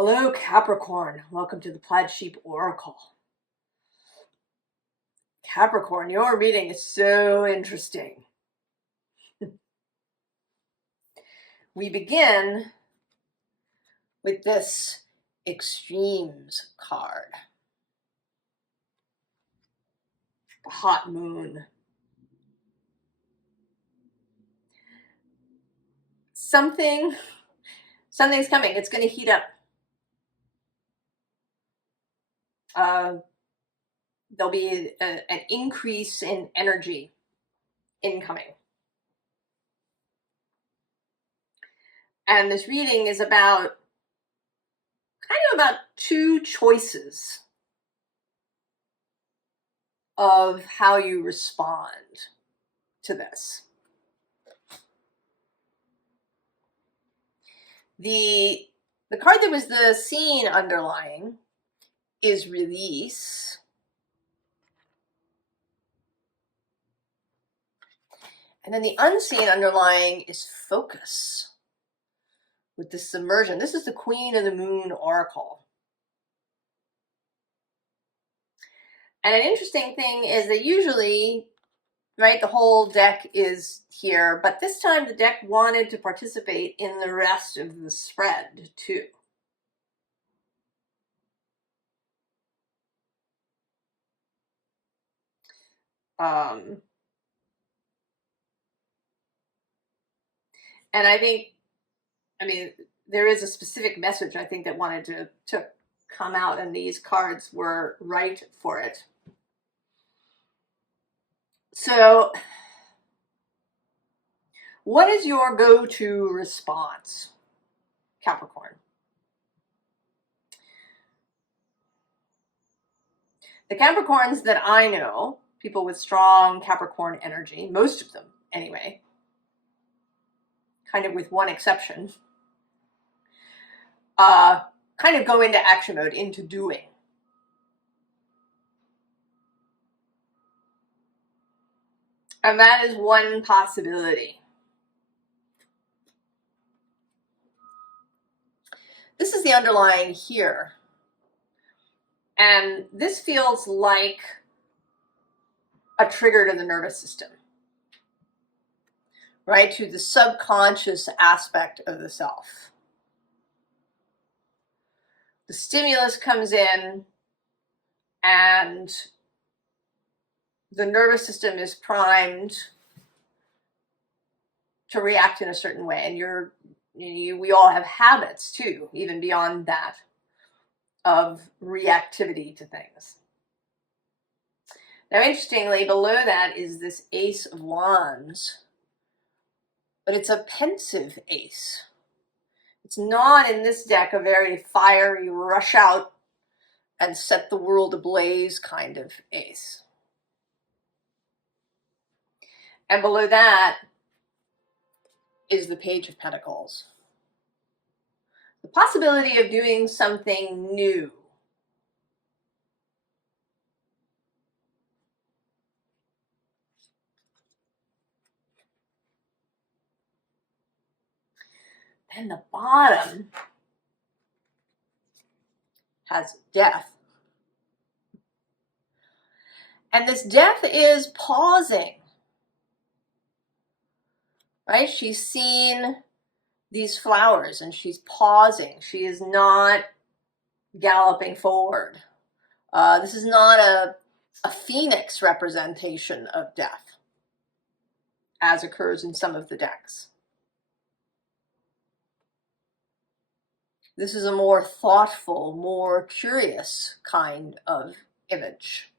Hello, Capricorn. Welcome to the Plaid Sheep Oracle. Capricorn, your reading is so interesting. We begin with this Extremes card. The hot moon. Something's coming. It's going to heat up. There'll be an increase in energy incoming. And this reading is about two choices of how you respond to this. The card that was the seen underlying is release. And then the unseen underlying is focus with the submersion. This is the Queen of the Moon Oracle. And an interesting thing is that usually, right, the whole deck is here, but this time the deck wanted to participate in the rest of the spread too. And I mean, there is a specific message I think that wanted to come out, and these cards were right for it. So, what is your go-to response, Capricorn? The Capricorns that I know, people with strong Capricorn energy, most of them anyway, kind of with one exception, kind of go into action mode, into doing. And that is one possibility. This is the underlying here. And this feels like a trigger to the nervous system, right? To the subconscious aspect of the self. The stimulus comes in and the nervous system is primed to react in a certain way. And we all have habits too, even beyond that, of reactivity to things. Now, interestingly, below that is this Ace of Wands, but it's a pensive ace. It's not in this deck a very fiery, rush out and set the world ablaze kind of ace. And below that is the Page of Pentacles. The possibility of doing something new. And the bottom has death. And this death is pausing. Right? She's seen these flowers and she's pausing. She is not galloping forward. This is not a phoenix representation of death, as occurs in some of the decks. This is a more thoughtful, more curious kind of image,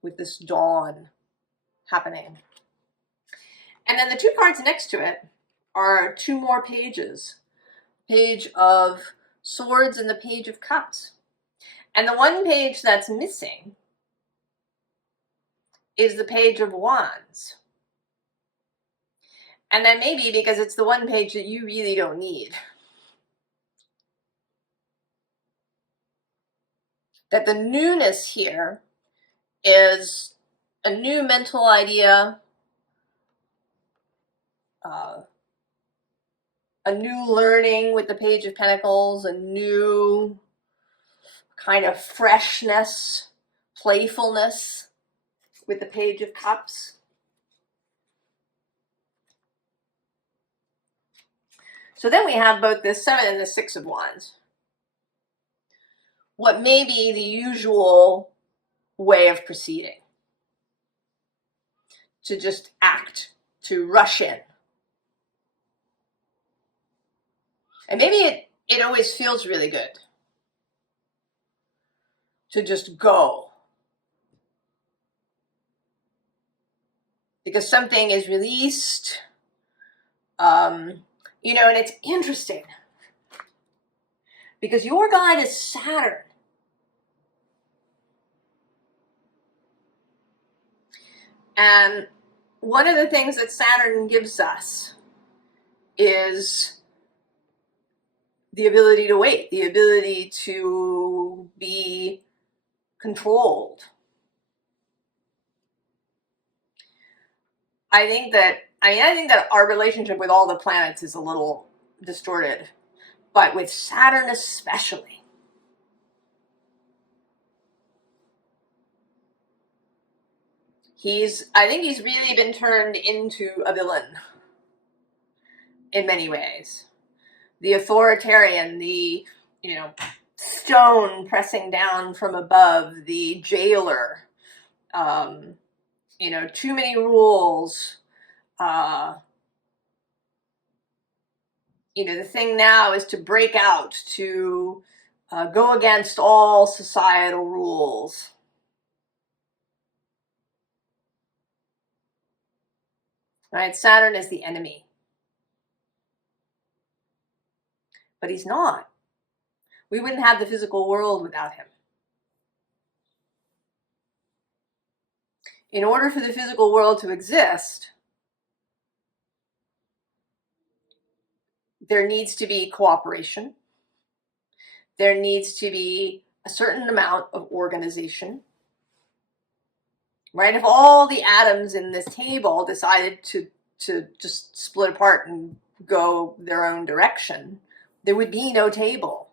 with this dawn happening. And then the two cards next to it are two more pages. Page of Swords and the Page of Cups. And the one page that's missing is the Page of Wands. And that may be because it's the one page that you really don't need. That the newness here is a new mental idea, a new learning with the Page of Pentacles, a new kind of freshness, playfulness with the Page of Cups. So then we have both the 7 and the 6 of Wands. What may be the usual way of proceeding. To just act, to rush in. And maybe it always feels really good to just go. Because something is released. You know, and it's interesting. Because your guide is Saturn. And one of the things that Saturn gives us is the ability to wait, the ability to be controlled. I think that our relationship with all the planets is a little distorted, but with Saturn especially. I think he's really been turned into a villain in many ways. The authoritarian, the, you know, stone pressing down from above, the jailer, you know, too many rules. You know, the thing now is to break out, to go against all societal rules. Right? Saturn is the enemy. But he's not. We wouldn't have the physical world without him. In order for the physical world to exist, there needs to be cooperation. There needs to be a certain amount of organization. Right? If all the atoms in this table decided to just split apart and go their own direction, there would be no table.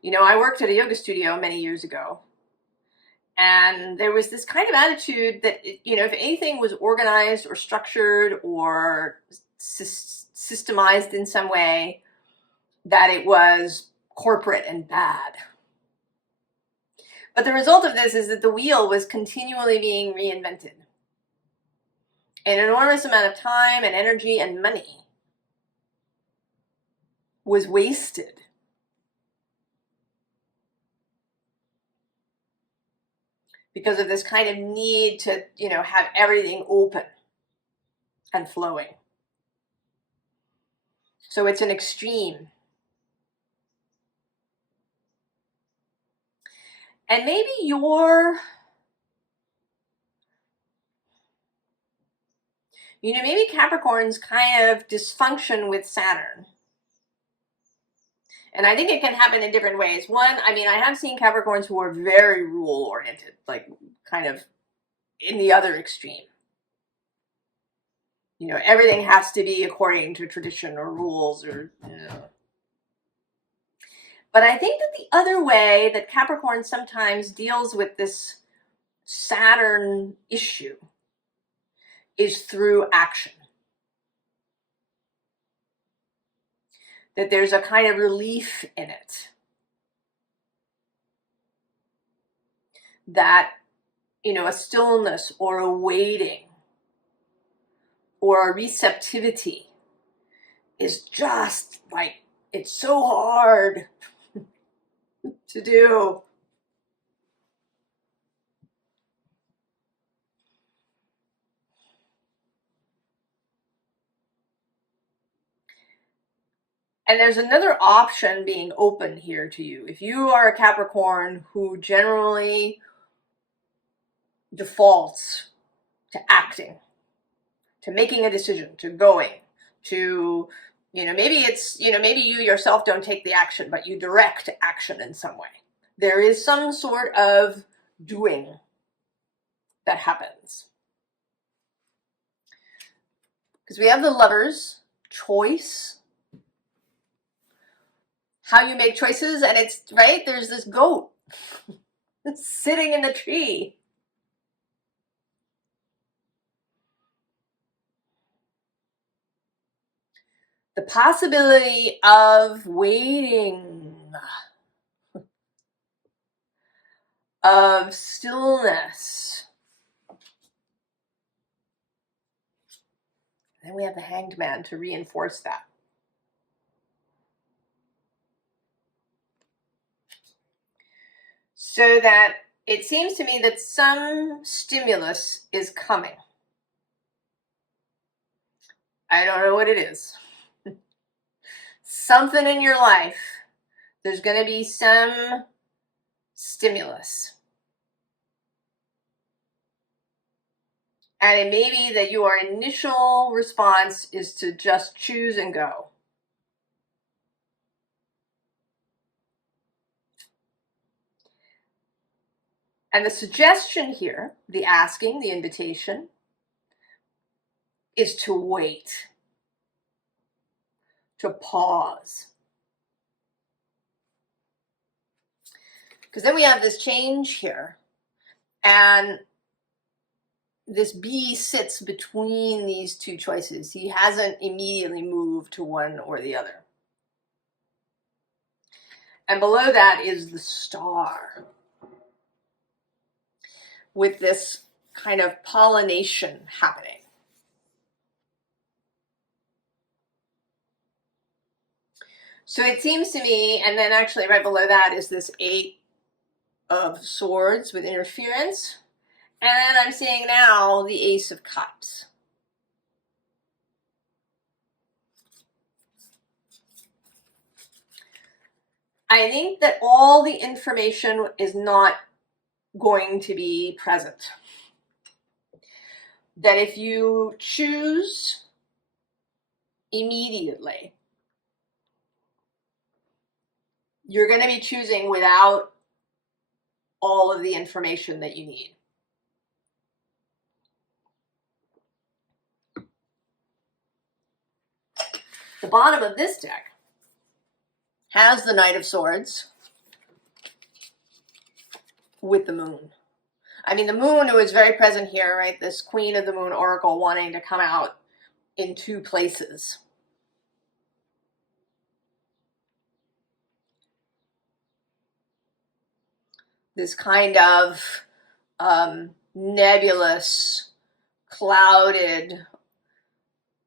You know, I worked at a yoga studio many years ago, and there was this kind of attitude that, you know, if anything was organized or structured or systemized in some way, that it was corporate and bad. But the result of this is that the wheel was continually being reinvented. An enormous amount of time and energy and money was wasted. Because of this kind of need to, you know, have everything open and flowing. So it's an extreme. And maybe maybe Capricorn's kind of dysfunction with Saturn. And I think it can happen in different ways. One, I mean, I have seen Capricorns who are very rule-oriented, like kind of in the other extreme. You know, everything has to be according to tradition or rules or, you know. But I think that the other way that Capricorn sometimes deals with this Saturn issue is through action. That there's a kind of relief in it. That, you know, a stillness or a waiting or a receptivity is just like, it's so hard to do. And there's another option being open here to you. If you are a Capricorn who generally defaults to acting, to making a decision, to going, to, you know, maybe it's, you know, maybe you yourself don't take the action, but you direct action in some way. There is some sort of doing that happens. Because we have the Lovers, choice, how you make choices, and it's, right, there's this goat sitting in the tree. The possibility of waiting, of stillness. Then we have the Hanged Man to reinforce that. So that it seems to me that some stimulus is coming. I don't know what it is. Something in your life, there's going to be some stimulus. And it may be that your initial response is to just choose and go. And the suggestion here, the asking, the invitation, is to wait, to pause. Because then we have this change here, and this bee sits between these two choices. He hasn't immediately moved to one or the other. And below that is the star, with this kind of pollination happening. So it seems to me, and then actually right below that is this 8 of Swords with interference. And I'm seeing now the Ace of Cups. I think that all the information is not going to be present. That if you choose immediately, you're going to be choosing without all of the information that you need. The bottom of this deck has the Knight of Swords with the Moon. I mean, the Moon was very present here, right? This Queen of the Moon Oracle wanting to come out in 2 places. This kind of nebulous, clouded,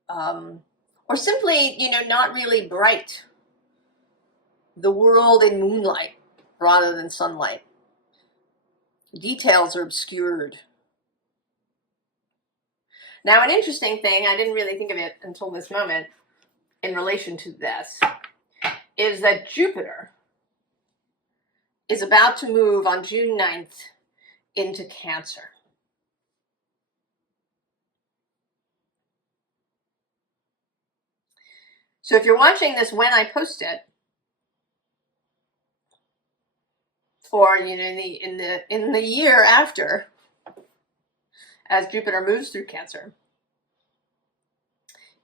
or simply, not really bright. The world in moonlight rather than sunlight. Details are obscured. Now, an interesting thing, I didn't really think of it until this moment in relation to this, is that Jupiter is about to move on June 9th into Cancer. So if you're watching this when I post it, or in the year after, as Jupiter moves through Cancer,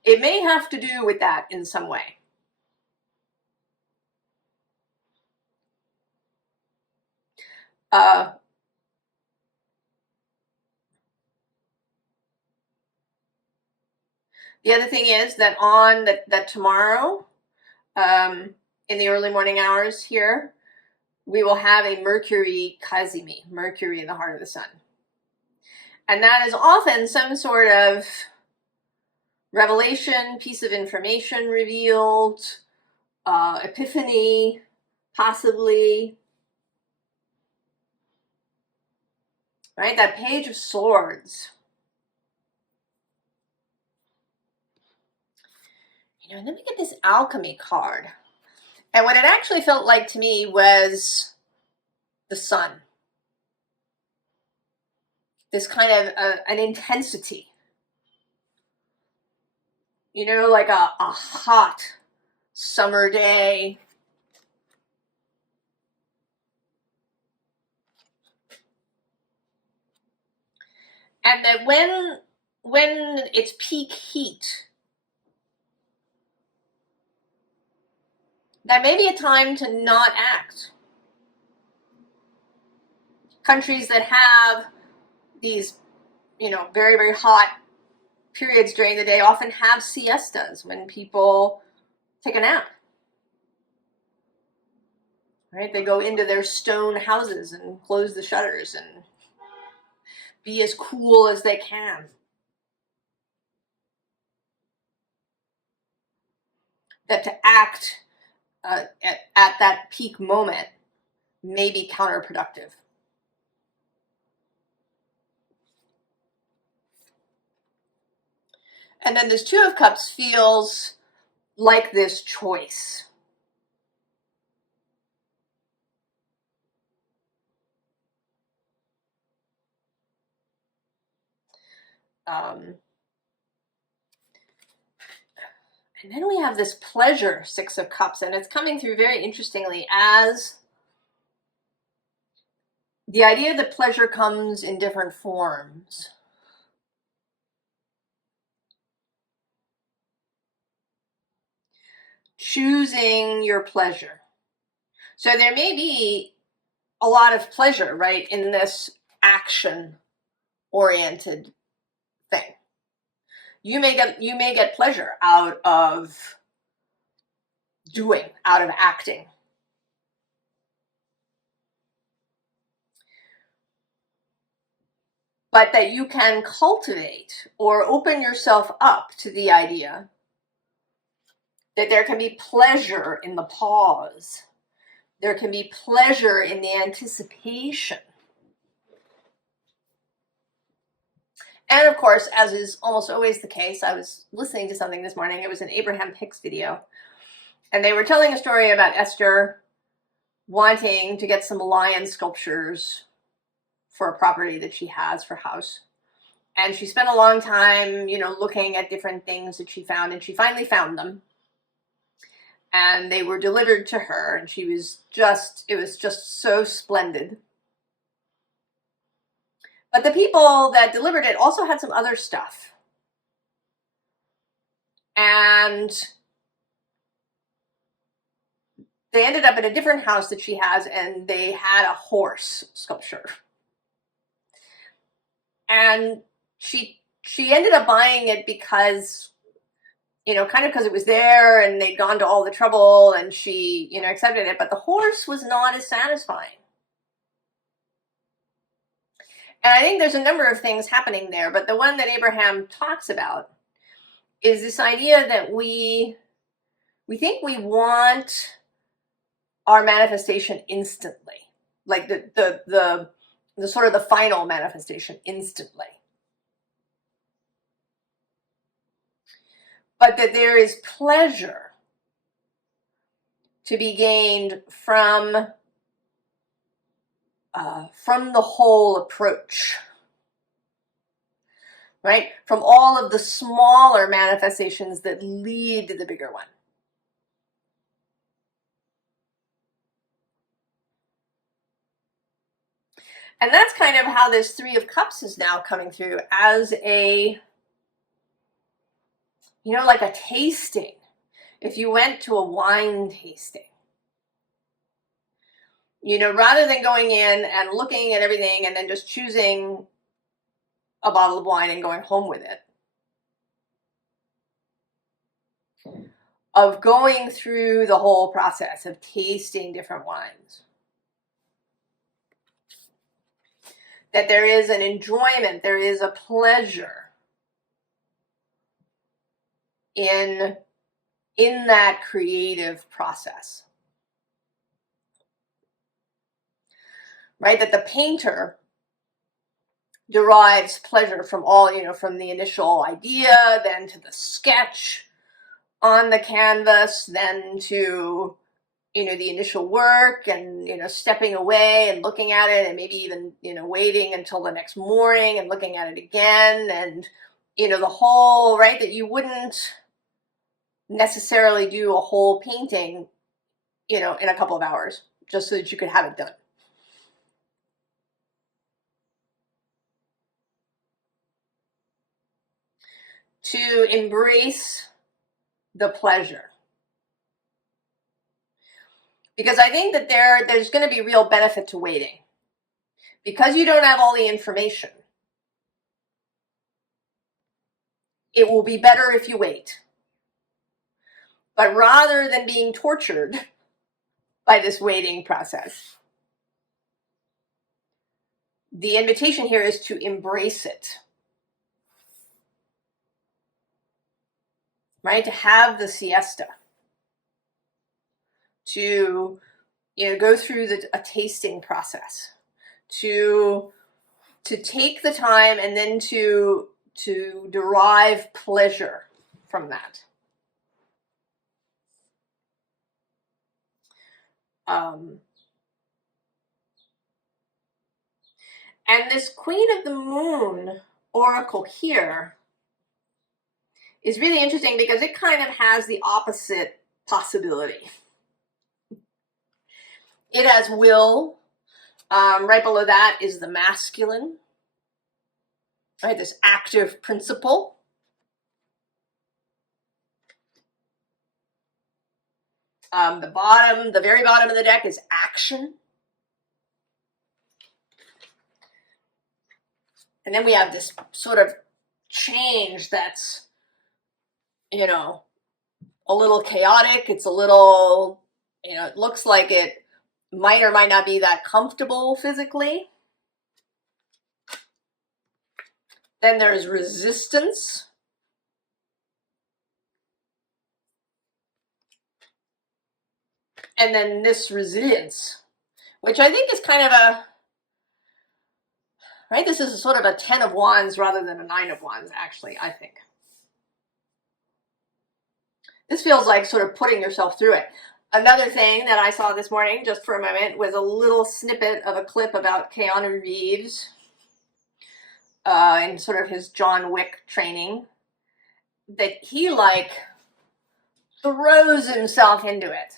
it may have to do with that in some way. The other thing is that on that tomorrow, in the early morning hours here, we will have a Mercury Kazimi, Mercury in the heart of the sun. And that is often some sort of revelation, piece of information revealed, epiphany, possibly. Right? That Page of Swords. And then we get this Alchemy card. And what it actually felt like to me was the sun. This kind of an intensity. Like a hot summer day. And that when it's peak heat, that may be a time to not act. Countries that have these, very, very hot periods during the day often have siestas when people take a nap. Right? They go into their stone houses and close the shutters and be as cool as they can. That to act at that peak moment may be counterproductive. And then this Two of Cups feels like this choice. And then we have this pleasure Six of Cups, and it's coming through very interestingly as the idea that pleasure comes in different forms. Choosing your pleasure. So there may be a lot of pleasure, right, in this action-oriented thing. You may get pleasure out of doing, out of acting. But that you can cultivate or open yourself up to the idea that there can be pleasure in the pause. There can be pleasure in the anticipation. And of course, as is almost always the case, I was listening to something this morning. It was an Abraham Hicks video. And they were telling a story about Esther wanting to get some lion sculptures for a property that she has for house. And she spent a long time, looking at different things that she found, and she finally found them. And they were delivered to her, and it was just so splendid. But the people that delivered it also had some other stuff. And they ended up at a different house that she has, and they had a horse sculpture. And she ended up buying it because, kind of because it was there and they'd gone to all the trouble, and she, accepted it. But the horse was not as satisfying. And I think there's a number of things happening there, but the one that Abraham talks about is this idea that we think we want our manifestation instantly, like the sort of the final manifestation instantly. But that there is pleasure to be gained from the whole approach, right? From all of the smaller manifestations that lead to the bigger one. And that's kind of how this Three of Cups is now coming through as a, like a tasting. If you went to a wine tasting, rather than going in and looking at everything and then just choosing a bottle of wine and going home with it, of going through the whole process of tasting different wines. That there is an enjoyment, there is a pleasure in that creative process. Right? That the painter derives pleasure from all, from the initial idea, then to the sketch on the canvas, then to, the initial work, and, stepping away and looking at it, and maybe even, waiting until the next morning and looking at it again, and, the whole, right, that you wouldn't necessarily do a whole painting, in a couple of hours, just so that you could have it done. to embrace the pleasure. Because I think that there's going to be real benefit to waiting. Because you don't have all the information, it will be better if you wait. But rather than being tortured by this waiting process, the invitation here is to embrace it. Right? To have the siesta. To, go through a tasting process. To take the time and then to derive pleasure from that. And this Queen of the Moon oracle here is really interesting because it kind of has the opposite possibility. It has will. Right below that is the masculine. Right, this active principle. The very bottom of the deck is action. And then we have this sort of change that's, a little chaotic. It's a little, it looks like it might or might not be that comfortable physically. Then there's resistance. And then this resilience, which I think is kind of right? This is sort of a 10 of Wands rather than a 9 of Wands, actually, I think. This feels like sort of putting yourself through it. Another thing that I saw this morning, just for a moment, was a little snippet of a clip about Keanu Reeves and sort of his John Wick training, that he throws himself into it.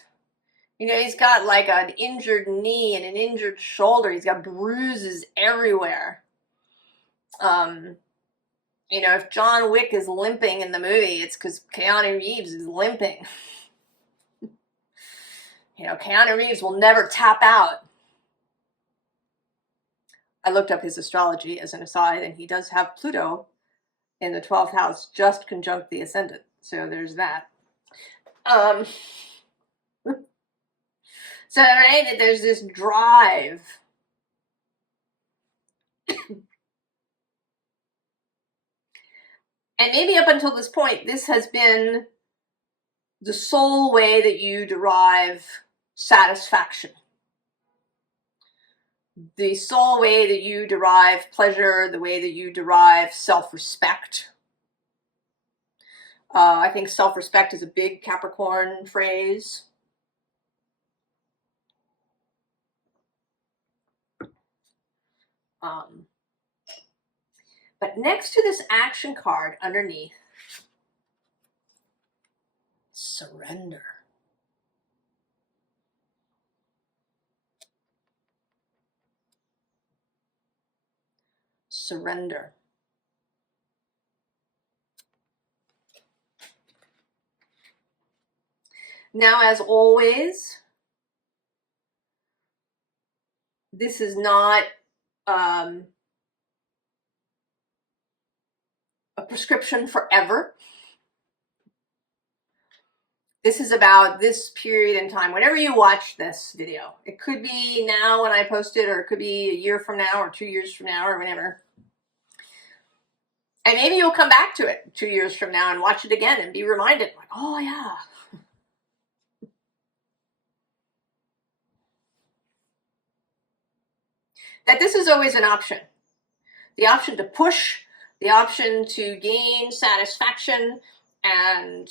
He's got like an injured knee and an injured shoulder. He's got bruises everywhere. If John Wick is limping in the movie, it's because Keanu Reeves is limping. Keanu Reeves will never tap out. I looked up his astrology as an aside, and he does have Pluto in the 12th house, just conjunct the ascendant. So there's that. So, right, there's this drive. And maybe up until this point, this has been the sole way that you derive satisfaction. The sole way that you derive pleasure, the way that you derive self-respect. I think self-respect is a big Capricorn phrase. But next to this action card underneath, surrender. Surrender. Now, as always, this is not a prescription forever. This is about this period in time. Whenever you watch this video, it could be now when I post it, or it could be a year from now, or 2 years from now, or whenever. And maybe you'll come back to it 2 years from now and watch it again and be reminded, like, oh yeah. That this is always an option. The option to push, the option to gain satisfaction and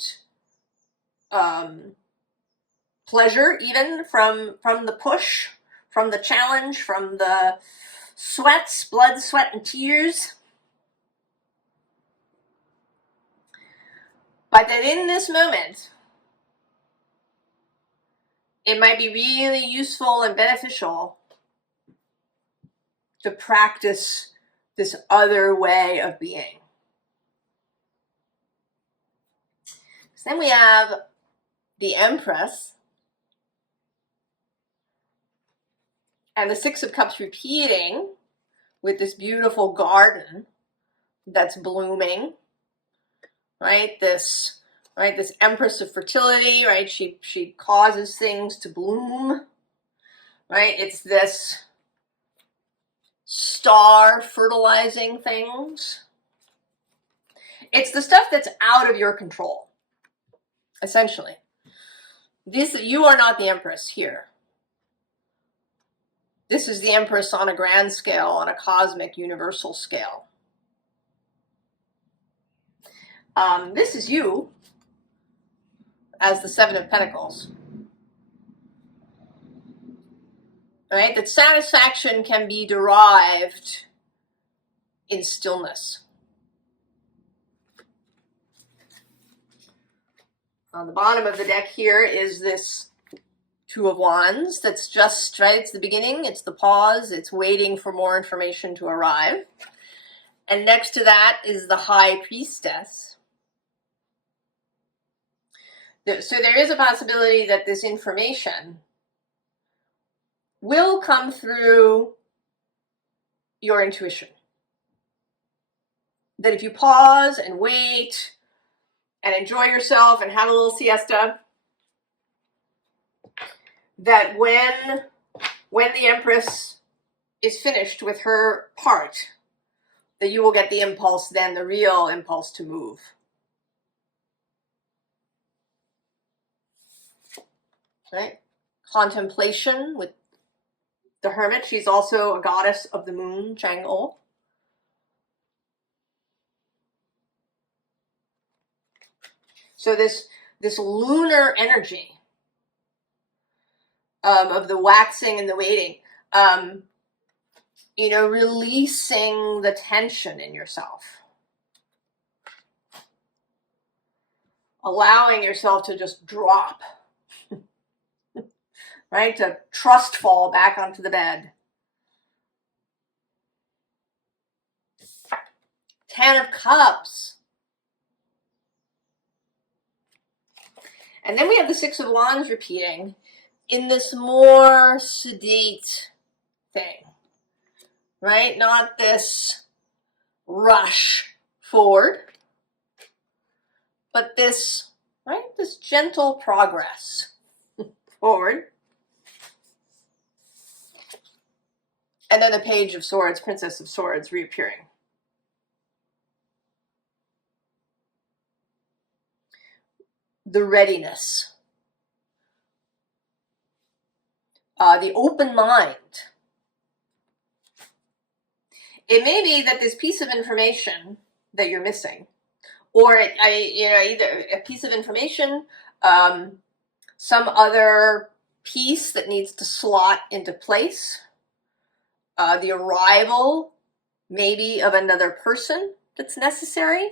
pleasure even from the push, from the challenge, from the sweats, blood, sweat, and tears. But that in this moment, it might be really useful and beneficial to practice this other way of being. So then we have the Empress and the Six of Cups repeating with this beautiful garden that's blooming, right? This Empress of fertility, right? She causes things to bloom, right? It's this star fertilizing things. It's the stuff that's out of your control, essentially. You are not the Empress here. This is the Empress on a grand scale, on a cosmic, universal scale. This is you as the Seven of Pentacles. Right? That satisfaction can be derived in stillness. On the bottom of the deck here is this Two of Wands that's just, right, it's the beginning, it's the pause, it's waiting for more information to arrive. And next to that is the High Priestess. So there is a possibility that this information will come through your intuition. That if you pause and wait and enjoy yourself and have a little siesta, that when the Empress is finished with her part, that you will get the impulse then, the real impulse to move. Right? Contemplation with the Hermit. She's also a goddess of the moon, Chang'o. So this lunar energy of the waxing and the waiting, releasing the tension in yourself. Allowing yourself to just drop. Right? To trust fall back onto the bed. Ten of Cups. And then we have the Six of Wands repeating in this more sedate thing. Right? Not this rush forward, but this gentle progress forward. And then the Page of Swords, Princess of Swords reappearing. The readiness. The open mind. It may be that this piece of information that you're missing, or either a piece of information, some other piece that needs to slot into place, the arrival maybe of another person that's necessary.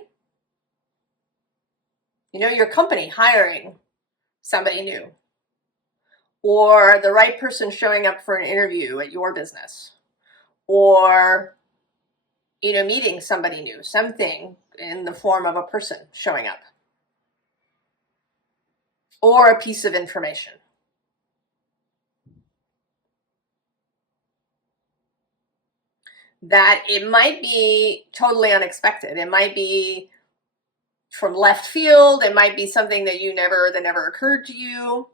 Your company hiring somebody new, or the right person showing up for an interview at your business, or meeting somebody new, something in the form of a person showing up, or a piece of information. That it might be totally unexpected. It might be from left field. It might be something that never occurred to you,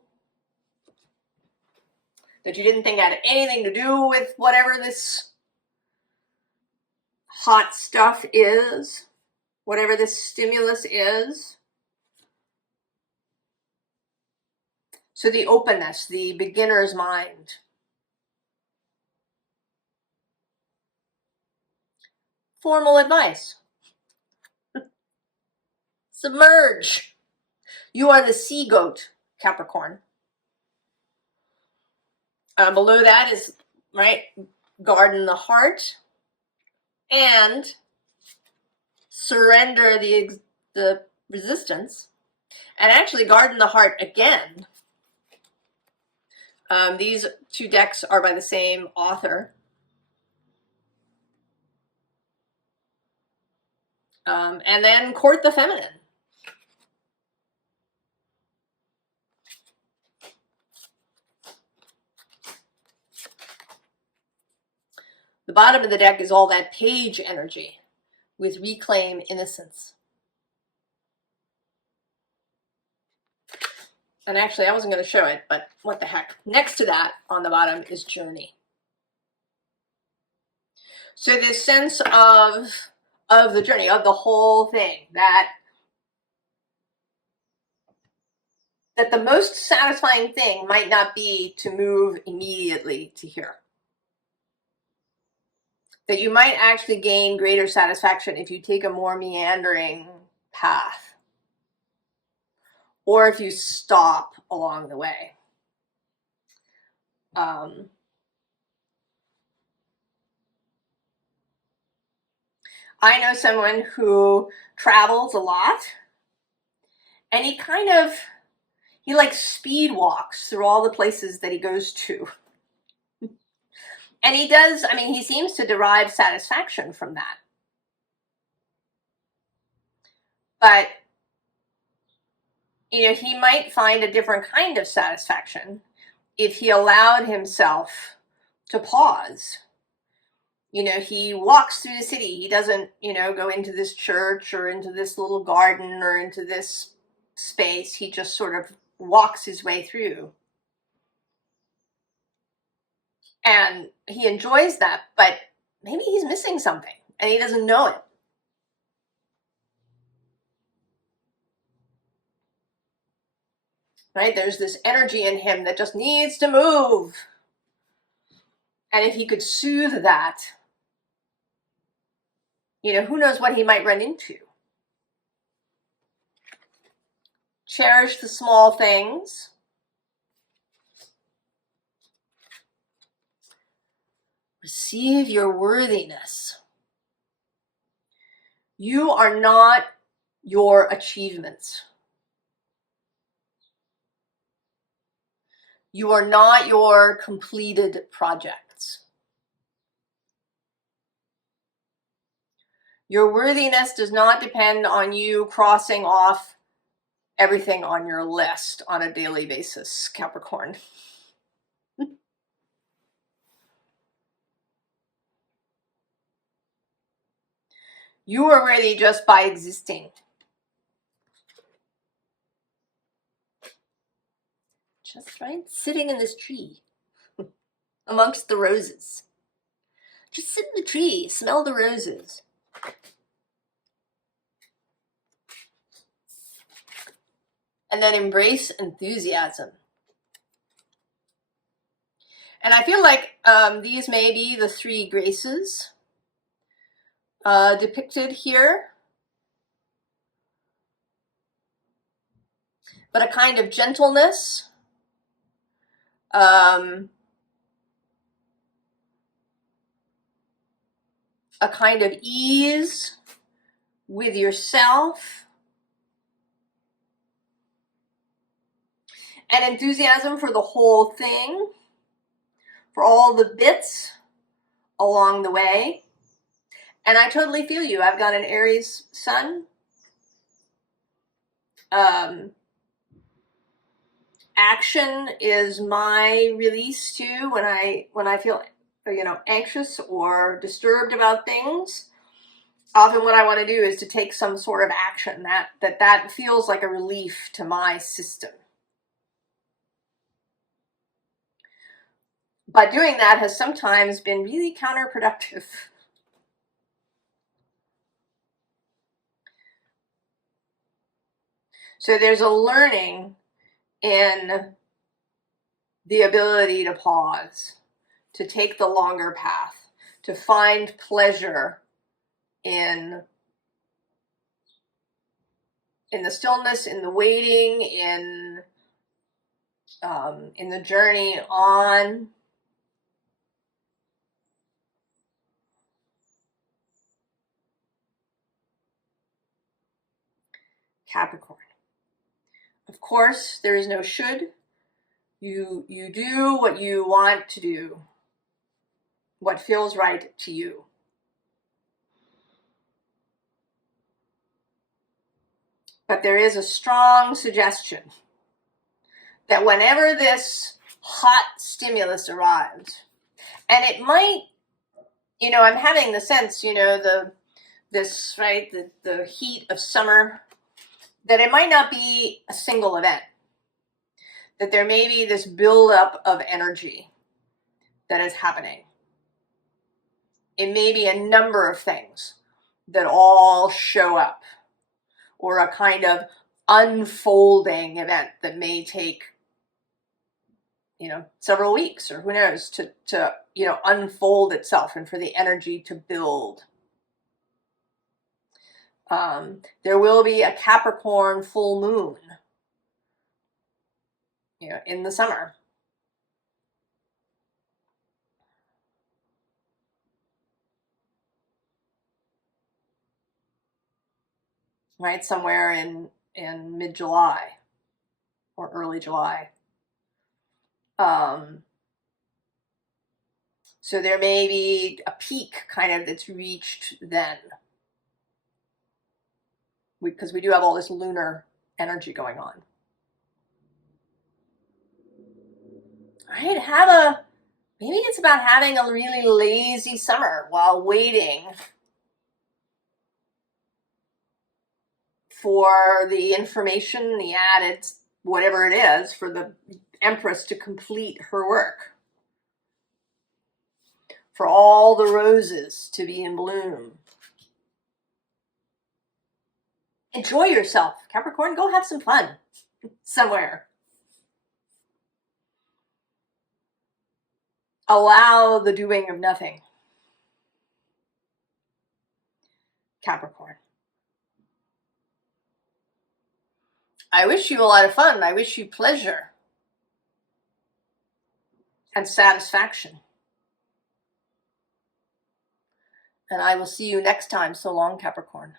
that you didn't think had anything to do with whatever this hot stuff is, whatever this stimulus is. So the openness, the beginner's mind. Formal advice. Submerge. You are the sea goat, Capricorn. Below that is, right, garden the heart and surrender the resistance, and actually garden the heart again. These two decks are by the same author. And then court the feminine. The bottom of the deck is all that page energy with reclaim innocence. And actually, I wasn't going to show it, but what the heck. Next to that on the bottom is journey. So this sense of the journey, of the whole thing, that the most satisfying thing might not be to move immediately to here. That you might actually gain greater satisfaction if you take a more meandering path, or if you stop along the way. I know someone who travels a lot, and he like speed walks through all the places that he goes to. And he does, I mean, he seems to derive satisfaction from that. But, you know, he might find a different kind of satisfaction if he allowed himself to pause. You know, he walks through the city. He doesn't, you know, go into this church or into this little garden or into this space. He just sort of walks his way through. And he enjoys that, but maybe he's missing something and he doesn't know it. Right? There's this energy in him that just needs to move. And if he could soothe that, you know, who knows what he might run into. Cherish the small things. Receive your worthiness. You are not your achievements. You are not your completed projects. Your worthiness does not depend on you crossing off everything on your list on a daily basis, Capricorn. You are worthy just by existing. Just right, sitting in this tree amongst the roses. Just sit in the tree, smell the roses. And then embrace enthusiasm. And I feel like these may be the three graces depicted here. But a kind of gentleness, a kind of ease with yourself, and enthusiasm for the whole thing, for all the bits along the way. And I totally feel you. I've got an Aries sun. Action is my release too when I feel, you know, anxious or disturbed about things. Often what I want to do is to take some sort of action that feels like a relief to my system. But doing that has sometimes been really counterproductive. So there's a learning in the ability to pause, to take the longer path, to find pleasure in the stillness, in the waiting, in the journey on. Capricorn. Of course, there is no should. You do what you want to do, what feels right to you. But there is a strong suggestion that whenever this hot stimulus arrives, and it might You know, I'm having the sense, you know, the heat of summer, that it might not be a single event, that there may be this buildup of energy that is happening. It may be a number of things that all show up, or a kind of unfolding event that may take, you know, several weeks, or who knows, to you know, unfold itself and for the energy to build. There will be a Capricorn full moon, you know, in the summer. Right, somewhere in mid-July or early July. So there may be a peak kind of that's reached then, because we do have all this lunar energy going on. Right, maybe it's about having a really lazy summer while waiting for the information, the added whatever it is, for the Empress to complete her work, for all the roses to be in bloom. Enjoy yourself, Capricorn. Go have some fun somewhere. Allow the doing of nothing, Capricorn. I wish you a lot of fun. I wish you pleasure and satisfaction. And I will see you next time. So long, Capricorn.